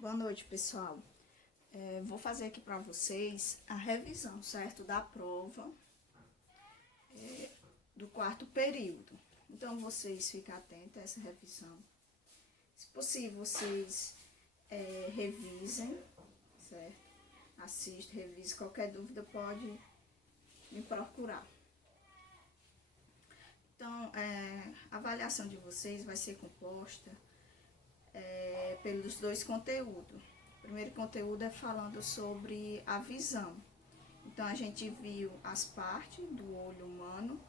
Boa noite, pessoal. Vou fazer aqui para vocês a revisão, certo? Da prova do quarto período. Então, vocês fiquem atentos a essa revisão. Se possível, vocês revisem, certo? Assistam, revisem. Qualquer dúvida pode me procurar. Então, a avaliação de vocês vai ser composta pelos dois conteúdos. O primeiro conteúdo é falando sobre a visão. Então, a gente viu as partes do olho humano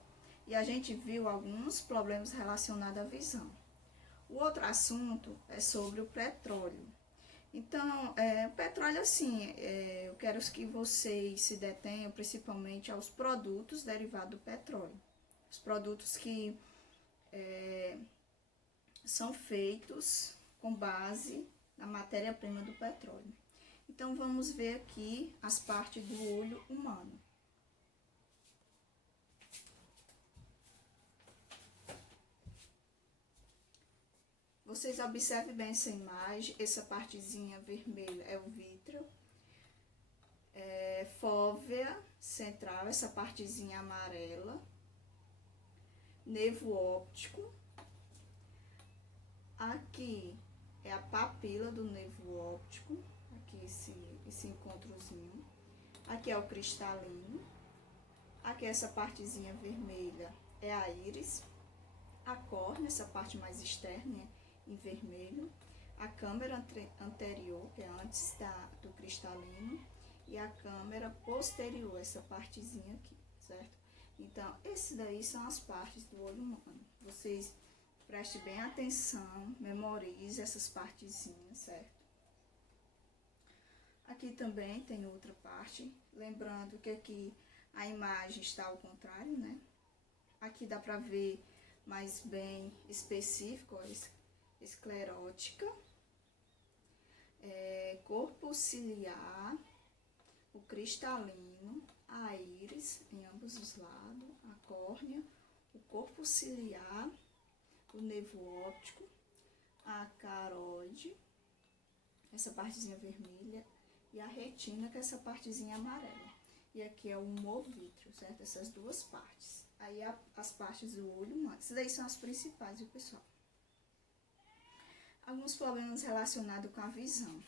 e a gente viu alguns problemas relacionados à visão. O outro assunto é sobre o petróleo. Então, o petróleo, assim, eu quero que vocês se detenham principalmente aos produtos derivados do petróleo. Os produtos que são feitos com base na matéria-prima do petróleo. Então, vamos ver aqui as partes do olho humano. Vocês observem bem essa imagem, essa partezinha vermelha é o vítreo, fóvea central, essa partezinha amarela, nervo óptico, aqui é a papila do nervo óptico, aqui esse encontrozinho, aqui é o cristalino, aqui essa partezinha vermelha é a íris, a córnea, essa parte mais externa em vermelho, a câmara anterior, que é antes do cristalino, e a câmara posterior, essa partezinha aqui, certo? Então, esses daí são as partes do olho humano. Vocês prestem bem atenção, memorize essas partezinhas, certo? Aqui também tem outra parte, lembrando que aqui a imagem está ao contrário, né? Aqui dá para ver mais bem específico, ó, esclerótica, corpo ciliar, o cristalino, a íris em ambos os lados, a córnea, o corpo ciliar, o nervo óptico, a caróide, essa partezinha vermelha, e a retina, que é essa partezinha amarela. E aqui é o humor vítreo, certo? Essas duas partes. Aí as partes do olho humano. Essas daí são as principais, viu, pessoal? Alguns problemas relacionados com a visão.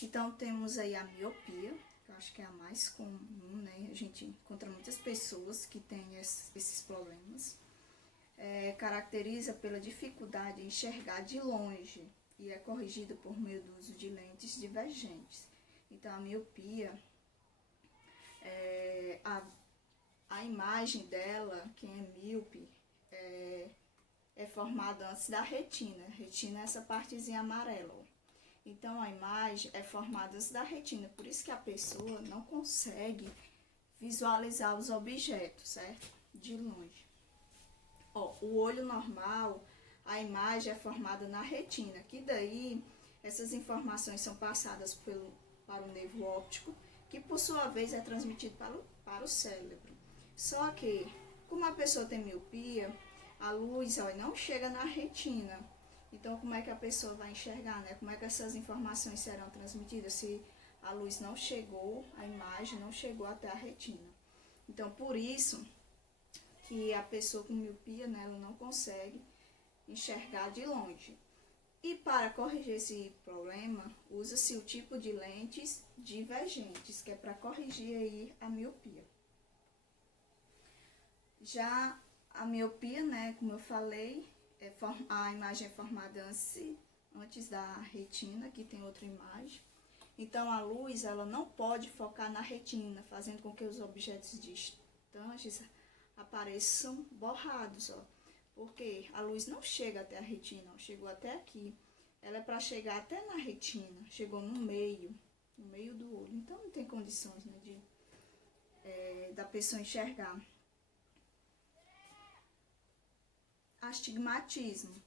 Então, temos aí a miopia, que eu acho que é a mais comum, né? A gente encontra muitas pessoas que têm esses problemas. Caracteriza pela dificuldade em enxergar de longe e é corrigida por meio do uso de lentes divergentes. Então, a miopia, a imagem dela, quem é míope, é formada antes da retina. A retina é essa partezinha amarela, ó. Então, a imagem é formada antes da retina, por isso que a pessoa não consegue visualizar os objetos, certo? De longe. Ó, o olho normal, a imagem é formada na retina, que daí essas informações são passadas para o nervo óptico, que por sua vez é transmitido para o cérebro. Só que, como a pessoa tem miopia, a luz não chega na retina. Então, como é que a pessoa vai enxergar, né? Como é que essas informações serão transmitidas se a luz não chegou, a imagem não chegou até a retina? Então, por isso que a pessoa com miopia, né, ela não consegue enxergar de longe. E para corrigir esse problema, usa-se o tipo de lentes divergentes, que é para corrigir aí a miopia. Já a miopia, né, como eu falei, a imagem é formada antes da retina, aqui tem outra imagem. Então, a luz, ela não pode focar na retina, fazendo com que os objetos distantes apareçam borrados, ó. Porque a luz não chega até a retina, ó, chegou até aqui. Ela é para chegar até na retina, chegou no meio do olho. Então, não tem condições, né, da pessoa enxergar. Astigmatismo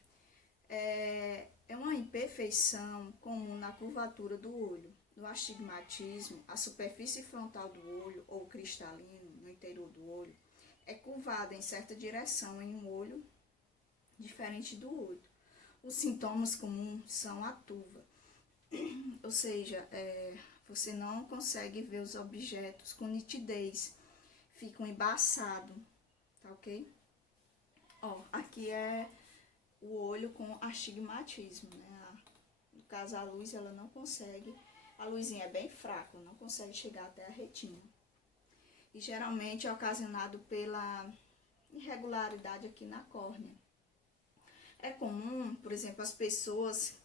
é uma imperfeição comum na curvatura do olho. No astigmatismo, a superfície frontal do olho, ou cristalino, no interior do olho, é curvada em certa direção em um olho diferente do outro. Os sintomas comuns são a turva, ou seja, você não consegue ver os objetos com nitidez, fica embaçado, tá ok? Ó, aqui é o olho com astigmatismo, né? No caso, a luz, ela não consegue, a luzinha é bem fraca, não consegue chegar até a retina. E geralmente é ocasionado pela irregularidade aqui na córnea. É comum, por exemplo, as pessoas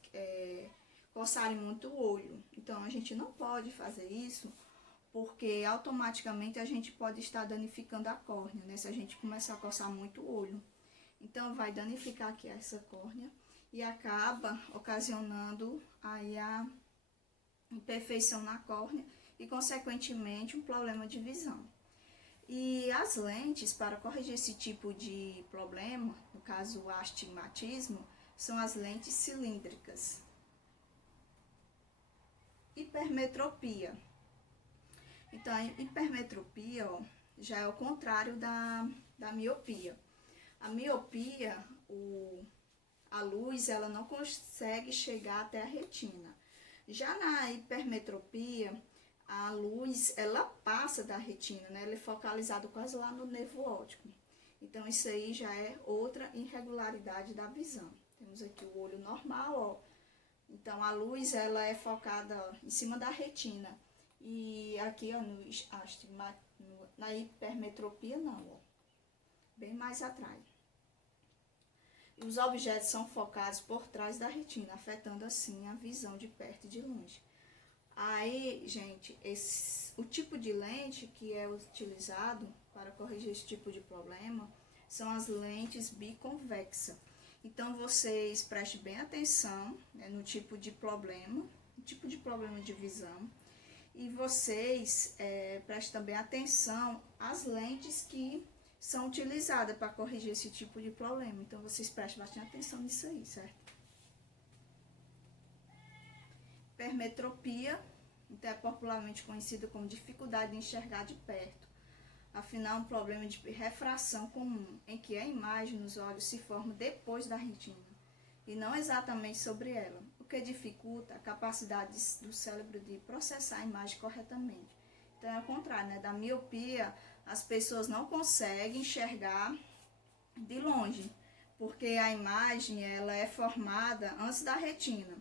coçarem muito o olho. Então, a gente não pode fazer isso, porque automaticamente a gente pode estar danificando a córnea, né? Se a gente começar a coçar muito o olho. Então, vai danificar aqui essa córnea e acaba ocasionando aí a imperfeição na córnea e, consequentemente, um problema de visão. E as lentes, para corrigir esse tipo de problema, no caso o astigmatismo, são as lentes cilíndricas. Hipermetropia. Então, a hipermetropia, ó, já é o contrário da miopia. A miopia, a luz, ela não consegue chegar até a retina. Já na hipermetropia, a luz, ela passa da retina, né? Ela é focalizada quase lá no nervo óptico. Então, isso aí já é outra irregularidade da visão. Temos aqui o olho normal, ó. Então, a luz, ela é focada em cima da retina. E aqui, ó, na hipermetropia, não, ó. Bem mais atrás. E os objetos são focados por trás da retina, afetando, assim, a visão de perto e de longe. Aí, gente, o tipo de lente que é utilizado para corrigir esse tipo de problema são as lentes biconvexa. Então, vocês prestem bem atenção, né, no tipo de problema de visão. E vocês prestem também atenção às lentes que são utilizadas para corrigir esse tipo de problema. Então, vocês prestem bastante atenção nisso aí, certo? Hipermetropia, então é popularmente conhecida como dificuldade de enxergar de perto. Afinal, é um problema de refração comum, em que a imagem nos olhos se forma depois da retina, e não exatamente sobre ela, o que dificulta a capacidade do cérebro de processar a imagem corretamente. Então, é o contrário, né? Da miopia, as pessoas não conseguem enxergar de longe, porque a imagem, ela é formada antes da retina.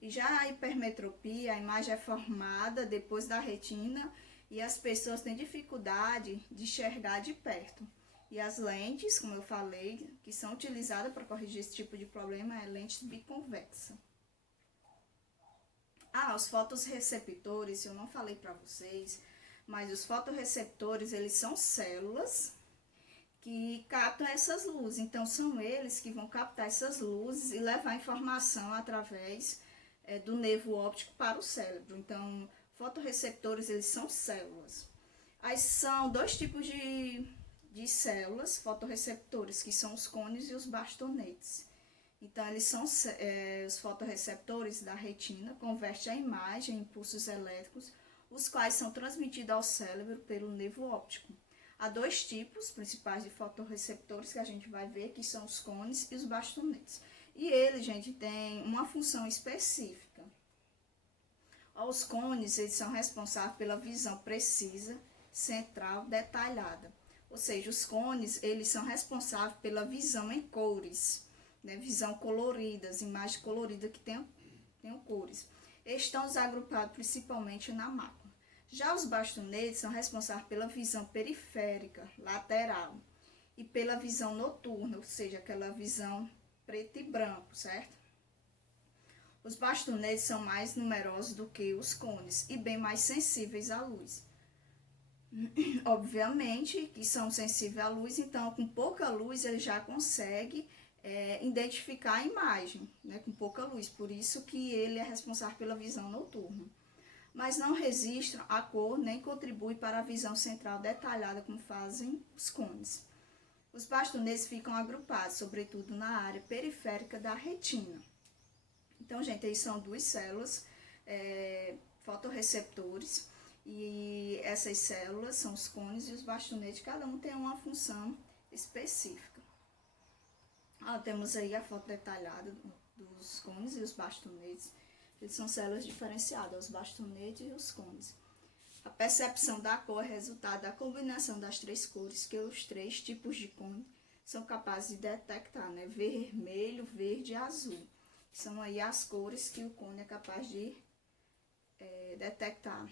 E já a hipermetropia, a imagem é formada depois da retina e as pessoas têm dificuldade de enxergar de perto. E as lentes, como eu falei, que são utilizadas para corrigir esse tipo de problema, é lentes biconvexa. Os fotorreceptores, eu não falei para vocês, mas os fotorreceptores, eles são células que captam essas luzes. Então, são eles que vão captar essas luzes e levar a informação através do nervo óptico para o cérebro. Então, fotorreceptores, eles são células. Aí são dois tipos de células fotorreceptores, que são os cones e os bastonetes. Então, eles são os fotorreceptores da retina, convertem a imagem em impulsos elétricos, os quais são transmitidos ao cérebro pelo nervo óptico. Há dois tipos principais de fotorreceptores que a gente vai ver, que são os cones e os bastonetes. E ele, gente, tem uma função específica. Os cones, eles são responsáveis pela visão precisa, central, detalhada. Ou seja, os cones, eles são responsáveis pela visão em cores, né? Visão colorida, as imagens coloridas que tenham cores. Eles estão agrupados principalmente na mácula. Já os bastonetes são responsáveis pela visão periférica, lateral, e pela visão noturna, ou seja, aquela visão preto e branco, certo? Os bastonetes são mais numerosos do que os cones e bem mais sensíveis à luz. Obviamente que são sensíveis à luz, então com pouca luz ele já consegue identificar a imagem, né, com pouca luz, por isso que ele é responsável pela visão noturna. Mas não registram a cor nem contribuem para a visão central detalhada como fazem os cones. Os bastonetes ficam agrupados, sobretudo na área periférica da retina. Então, gente, aí são duas células fotorreceptores, e essas células são os cones e os bastonetes, cada um tem uma função específica. Temos aí a foto detalhada dos cones e os bastonetes. Eles são células diferenciadas, os bastonetes e os cones. A percepção da cor é resultado da combinação das três cores que os três tipos de cone são capazes de detectar, né? Vermelho, verde e azul. São aí as cores que o cone é capaz de detectar.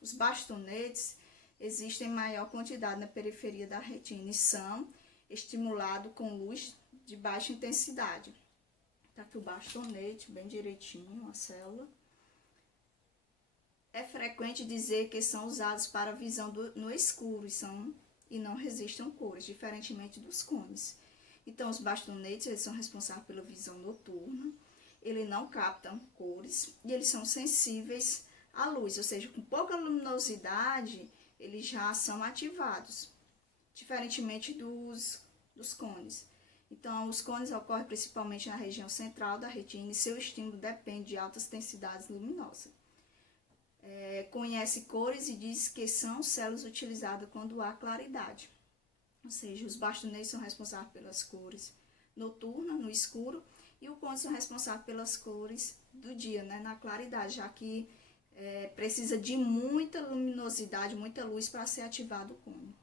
Os bastonetes existem em maior quantidade na periferia da retina e são estimulados com luz de baixa intensidade. Tá aqui o bastonete, bem direitinho, a célula. É frequente dizer que são usados para visão no escuro e não resistem cores, diferentemente dos cones. Então, os bastonetes eles são responsáveis pela visão noturna, eles não captam cores e eles são sensíveis à luz, ou seja, com pouca luminosidade, eles já são ativados, diferentemente dos cones. Então, os cones ocorrem principalmente na região central da retina e seu estímulo depende de altas densidades luminosas. Conhece cores e diz que são células utilizadas quando há claridade. Ou seja, os bastonetes são responsáveis pelas cores noturna, no escuro, e os cones são responsáveis pelas cores do dia, né, na claridade, já que precisa de muita luminosidade, muita luz para ser ativado o cone.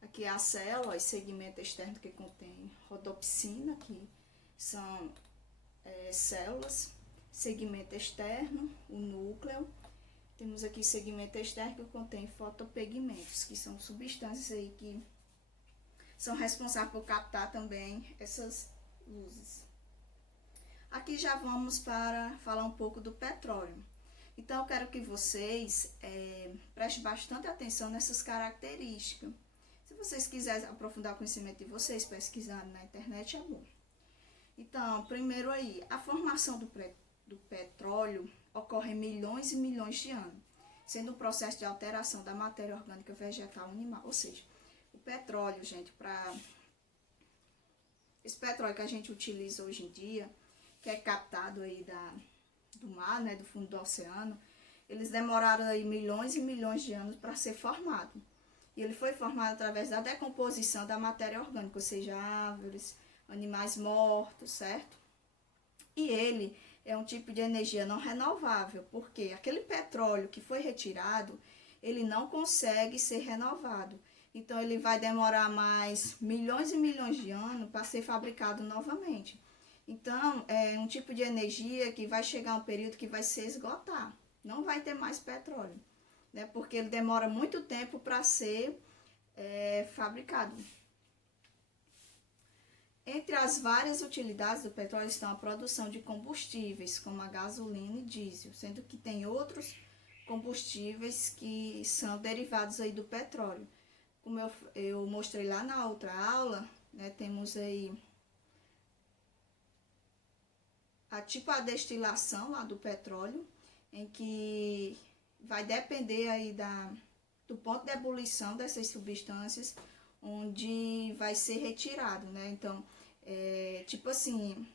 Aqui é a célula, o segmento externo que contém rodopsina, que são células, segmento externo, o núcleo. Temos aqui segmento externo que contém fotopigmentos, que são substâncias aí que são responsáveis por captar também essas luzes. Aqui já vamos para falar um pouco do petróleo. Então, eu quero que vocês prestem bastante atenção nessas características. Se vocês quiserem aprofundar o conhecimento de vocês, pesquisar na internet é bom. Então, primeiro aí, a formação do petróleo ocorre em milhões e milhões de anos, sendo um processo de alteração da matéria orgânica vegetal e animal. Ou seja, o petróleo, gente, esse petróleo que a gente utiliza hoje em dia, que é captado aí do mar, né, do fundo do oceano, eles demoraram aí milhões e milhões de anos para ser formado. E ele foi formado através da decomposição da matéria orgânica, ou seja, árvores, animais mortos, certo? E ele é um tipo de energia não renovável, porque aquele petróleo que foi retirado, ele não consegue ser renovado. Então, ele vai demorar mais milhões e milhões de anos para ser fabricado novamente. Então, é um tipo de energia que vai chegar um período que vai se esgotar. Não vai ter mais petróleo, né? Porque ele demora muito tempo para ser fabricado. Entre as várias utilidades do petróleo estão a produção de combustíveis, como a gasolina e diesel, sendo que tem outros combustíveis que são derivados aí do petróleo. Como eu mostrei lá na outra aula, né, temos aí a destilação lá do petróleo, em que vai depender aí do ponto de ebulição dessas substâncias, onde vai ser retirado, né? Então, tipo assim,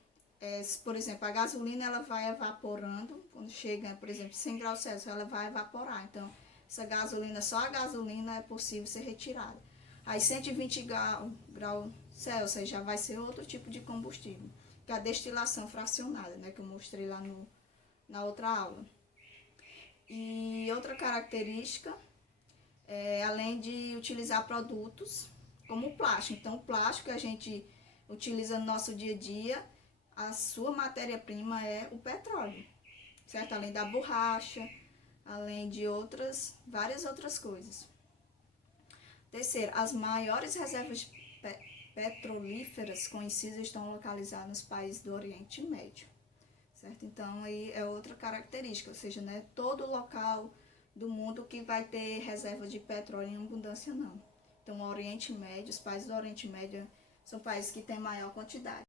por exemplo, a gasolina ela vai evaporando, quando chega, por exemplo, 100 graus Celsius, ela vai evaporar. Então, essa gasolina, só a gasolina é possível ser retirada. Aí 120 graus Celsius já vai ser outro tipo de combustível, que é a destilação fracionada, né? Que eu mostrei lá na outra aula. E outra característica além de utilizar produtos como o plástico. Então, o plástico que a gente utiliza no nosso dia a dia, a sua matéria-prima é o petróleo, certo? Além da borracha, além de várias outras coisas. Terceiro, as maiores reservas petrolíferas conhecidas estão localizadas nos países do Oriente Médio, certo? Então, aí é outra característica, ou seja, não é todo local do mundo que vai ter reserva de petróleo em abundância, não. Então, o Oriente Médio, os países do Oriente Médio são países que têm maior quantidade.